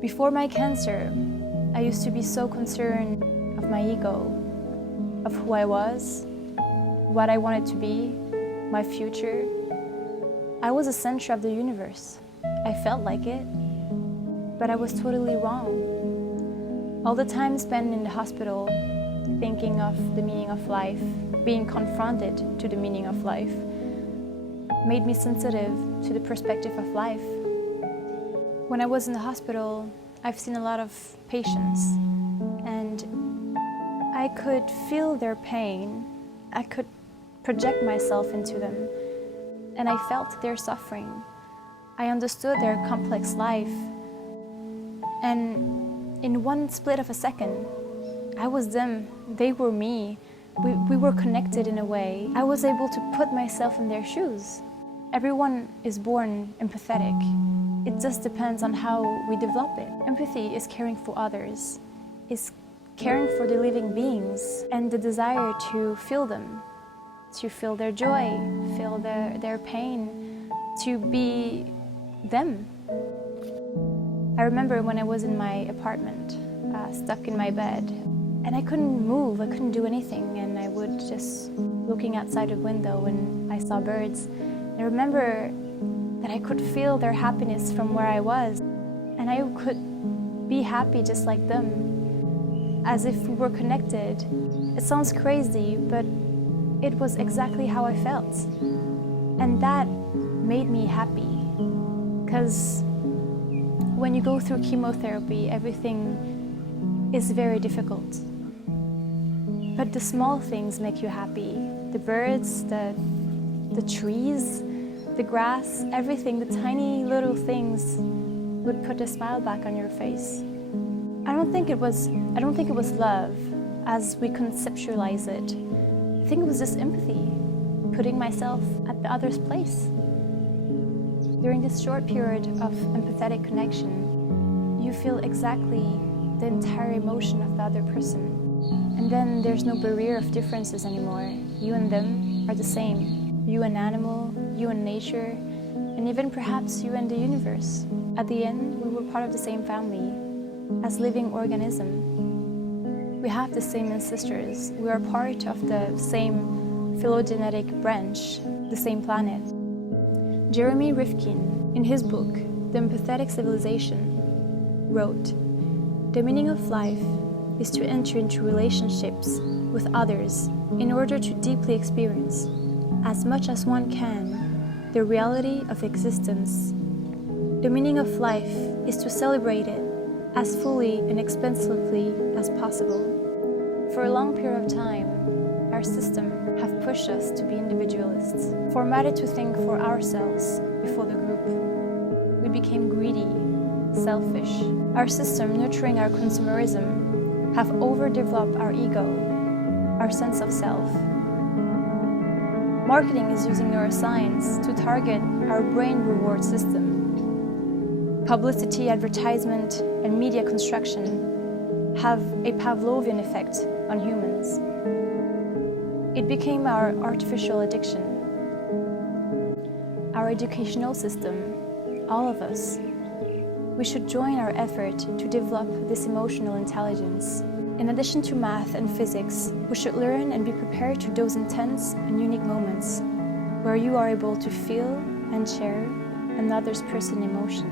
Before my cancer, I used to be so concerned of my ego, of who I was, what I wanted to be, my future. I was the center of the universe. I felt like it, but I was totally wrong. All the time spent in the hospital, thinking of the meaning of life, being confronted to the meaning of life, made me sensitive to the perspective of life. When I was in the hospital, I've seen a lot of patients, and I could feel their pain. I could project myself into them, and I felt their suffering. I understood their complex life, and in one split of a second, I was them, they were me. We were connected in a way. I was able to put myself in their shoes. Everyone is born empathetic. It just depends on how we develop it. Empathy is caring for others, is caring for the living beings, and the desire to feel them, to feel their joy, feel their pain, to be them. I remember when I was in my apartment, stuck in my bed, and I couldn't move, I couldn't do anything, and I would just looking outside the window and I saw birds. I remember that I could feel their happiness from where I was, and I could be happy just like them, as if we were connected. It sounds crazy, but it was exactly how I felt. And that made me happy, because when you go through chemotherapy, everything is very difficult. But the small things make you happy. The birds, the trees, the grass, everything, the tiny little things would put a smile back on your face. I don't think it was love as we conceptualize it. I think it was just empathy, putting myself at the other's place. During this short period of empathetic connection, you feel exactly the entire emotion of the other person. And then there's no barrier of differences anymore. You and them are the same. You and animal, you and nature, and even perhaps you and the universe. At the end, we were part of the same family, as living organism. We have the same ancestors. We are part of the same phylogenetic branch, the same planet. Jeremy Rifkin, in his book, The Empathetic Civilization, wrote, "The meaning of life is to enter into relationships with others in order to deeply experience, as much as one can, the reality of existence. The meaning of life is to celebrate it as fully and expensively as possible." For a long period of time, our system have pushed us to be individualists, formatted to think for ourselves before the group. We became greedy, selfish. Our system, nurturing our consumerism, have overdeveloped our ego, our sense of self. Marketing is using neuroscience to target our brain reward system. Publicity, advertisement, and media construction have a Pavlovian effect on humans. It became our artificial addiction. Our educational system, all of us, we should join our effort to develop this emotional intelligence. In addition to math and physics, we should learn and be prepared to those intense and unique moments where you are able to feel and share another person's emotion.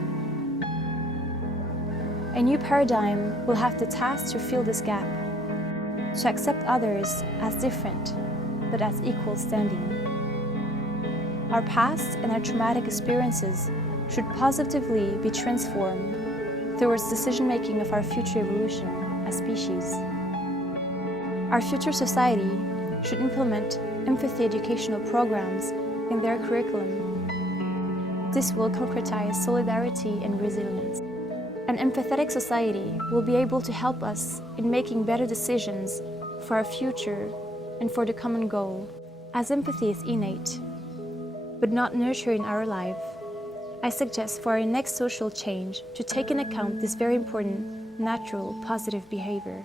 A new paradigm will have the task to fill this gap, to accept others as different, but as equal standing. Our past and our traumatic experiences should positively be transformed towards decision-making of our future evolution as species. Our future society should implement empathy educational programs in their curriculum. This will concretize solidarity and resilience. An empathetic society will be able to help us in making better decisions for our future and for the common goal. As empathy is innate, but not nurtured in our life, I suggest for our next social change to take into account this very important, natural, positive behavior.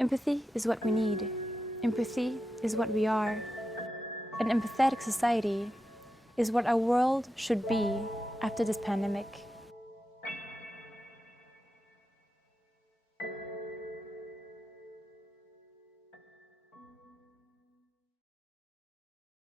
Empathy is what we need. Empathy is what we are. An empathetic society is what our world should be after this pandemic.